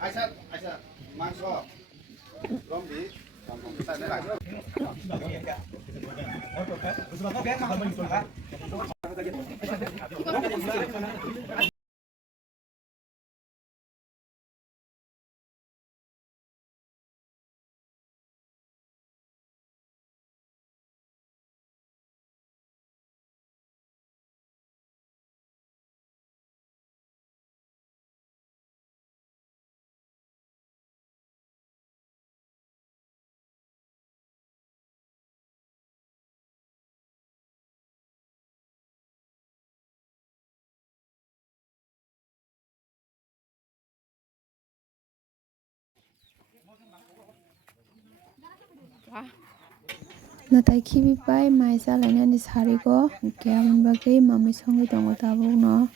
Aisyah, masuk. Belum di. Saya lagi. Natai khibi pai mai salainani sarigo keamon bagai mami songai tongo tabuk no.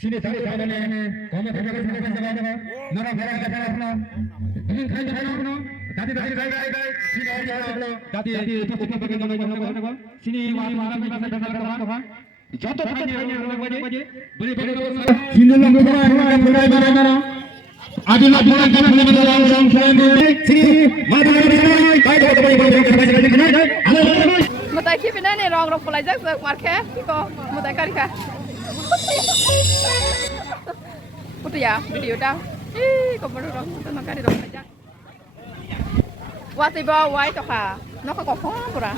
Sini tadi kamu ni, kamu kerja kerja kerja kerja, nora berang kerja kerja, ini kerja kerja, tadi tadi kerja, sini kerja kerja, tadi itu kerja kerja, sini wali wali kita kerja kerja, jatuh kerja kerja, beri beri, sini lagu mana mana mana, adil adil kerja kerja kerja orang sini, madu madu kerja, kayu kerja kerja kerja kerja kerja, halo halo. Mutai khibi nani rong rong pulai jak marke, kiko mutai karika. Putu ya video dah. Kau baru dong tu nak kari dong aja. Wah tiba wai tu kah? Nak kau kau pura.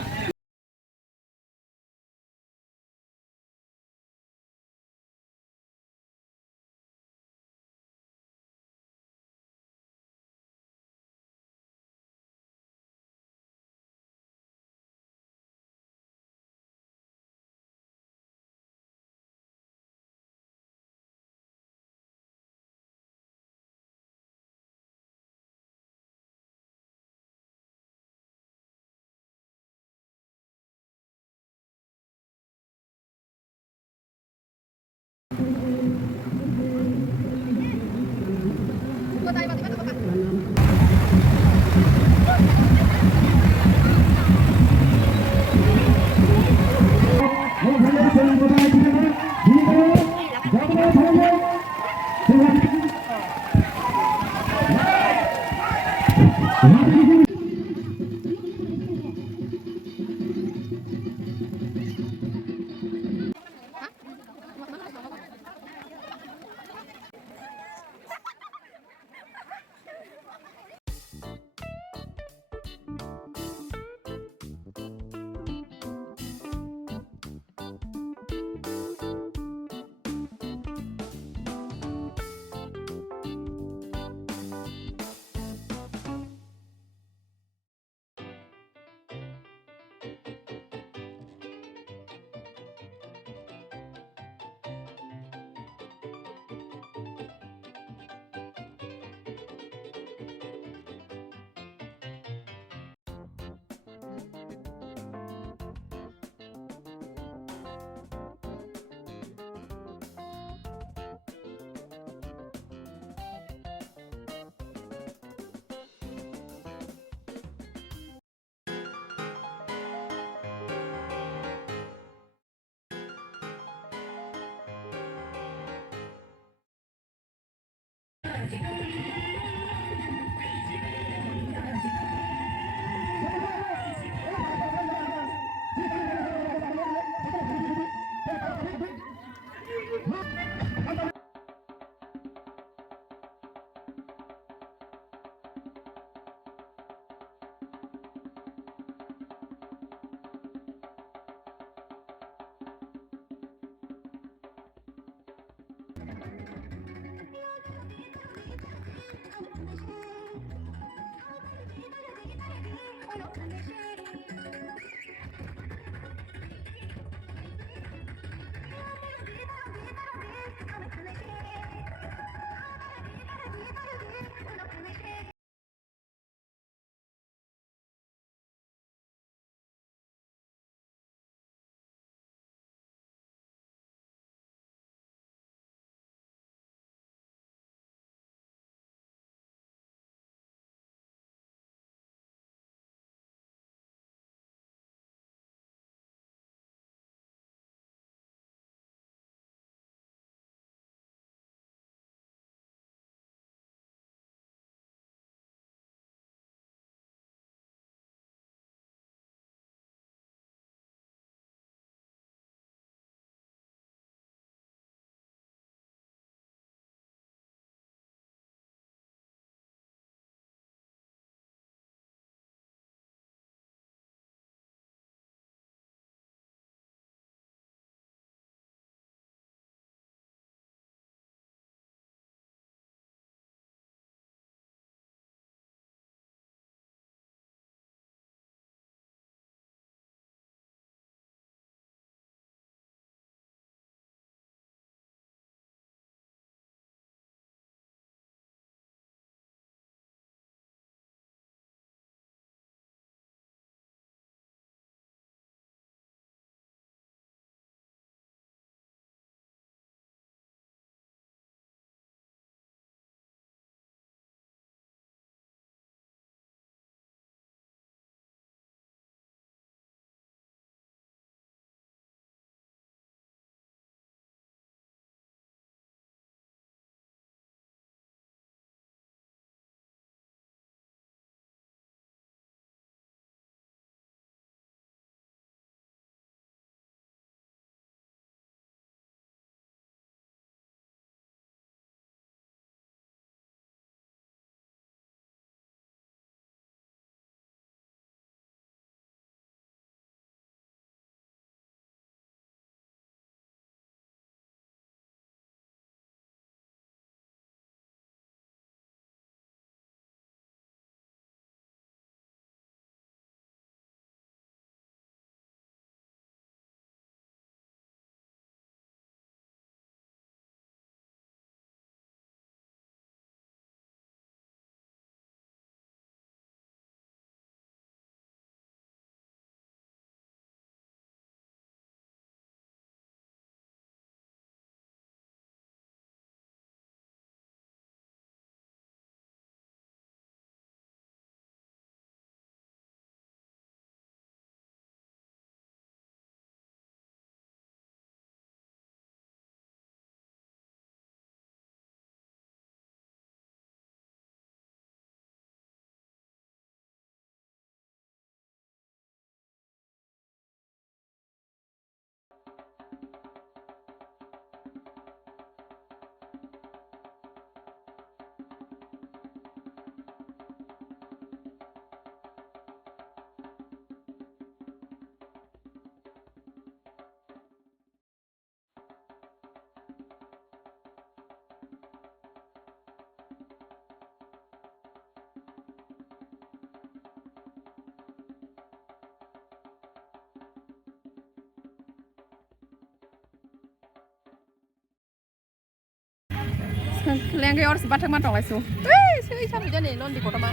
แรงก็ยอดสบัดทั้งมันตรงไอ้สูเฮ้ยชื่อฉันจะเนี่ยนอนดีกว่าทำไม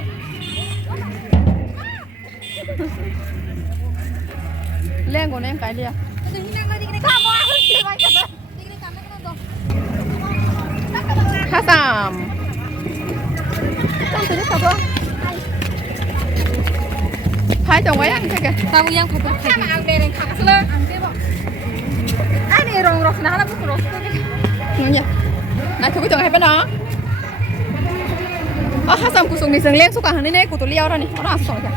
แรงกว่าแรงไกลเลย53ต้องซื้อครับพายจังไว้ยังใช่ไหมตาบุยังผมแค่มาเอาเบรนขับเลยอันเดียวอันนี้รองรถนะแล้วพวกรถนี่นายคือผู้จัดให้เป็นน้องอ๋อถ้าสั่งกูส่งในเสียงเลี้ยงสุกหันนี่เนี่ยกูตัวเลี้ยวแล้วนี่เอาหน้าส่งจ้ะ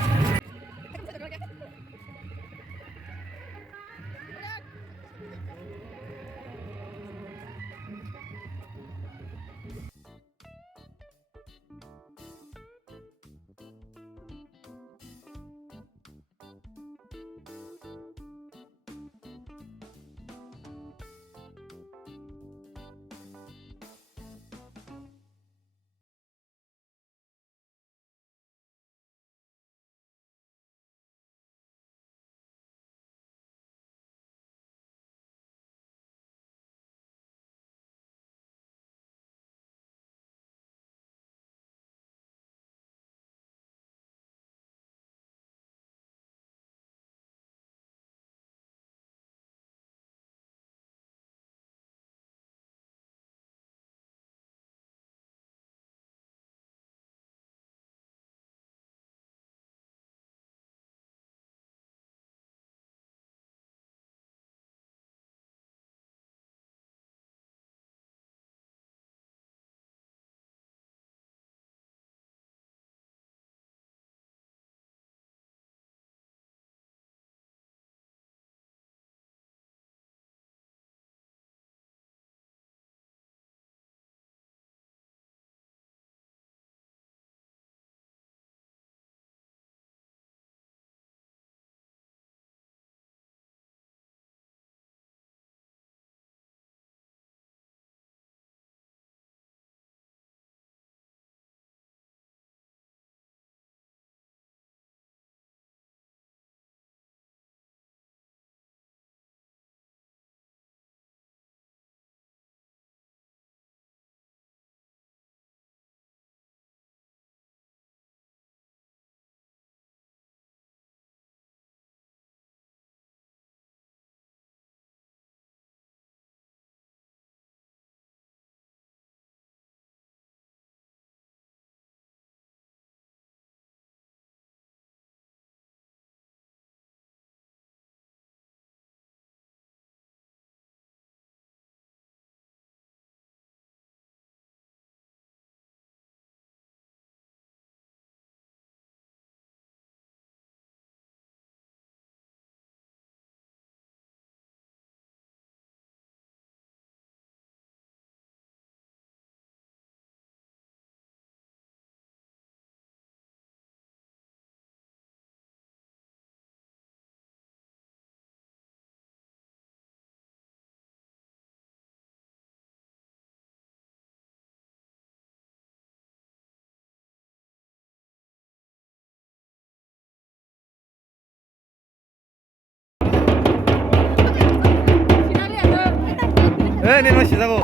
네, 마시자고.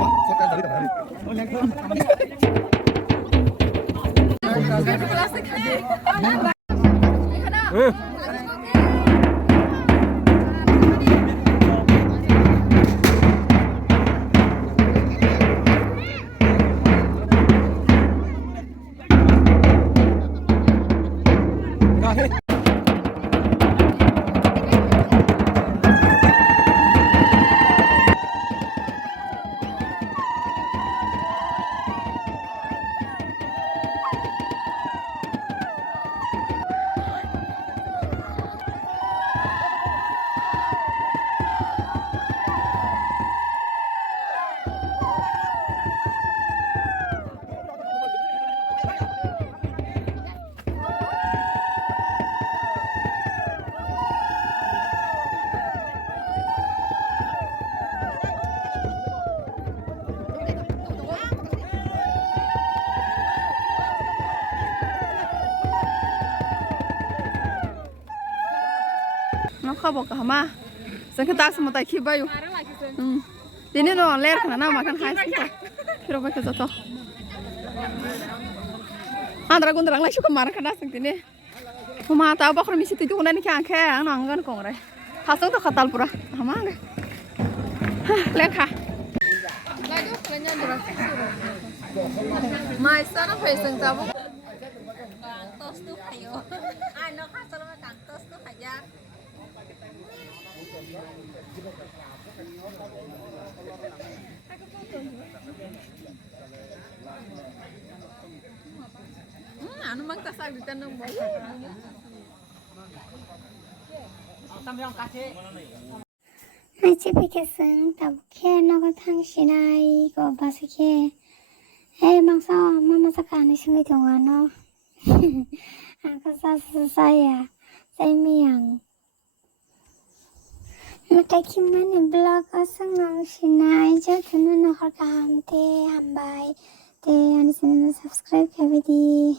nó khôngบอกกับมาสังเกตสมุทรคิดไปอยู่ทีนี้เราเล่นขนาดนั้นมากันหายสิพี่เราไปกันต่อ Andra gondrang lai suka marah kada sang tini. Mama tahu bakar misi tu kuna ni kang khe ang nanggan kong rai. Hasung tu khatal pura. Hamang. Lekha. Lagi kelenya dura. Mai sana phai sang tabu. Tos tu phayo. Ano kha sala ma kang tos tu phaya. Anu mang tasak di tanong mo. Mai 집에 계승 다부케 너가 당신아 이거 바스케 에 망사 마마사 가는 신의 동안어 아가사스사야 쌤이양 Matakiman blog asang nang sinai jo tunan nakar kahamte hambay te anis na subscribe kaya di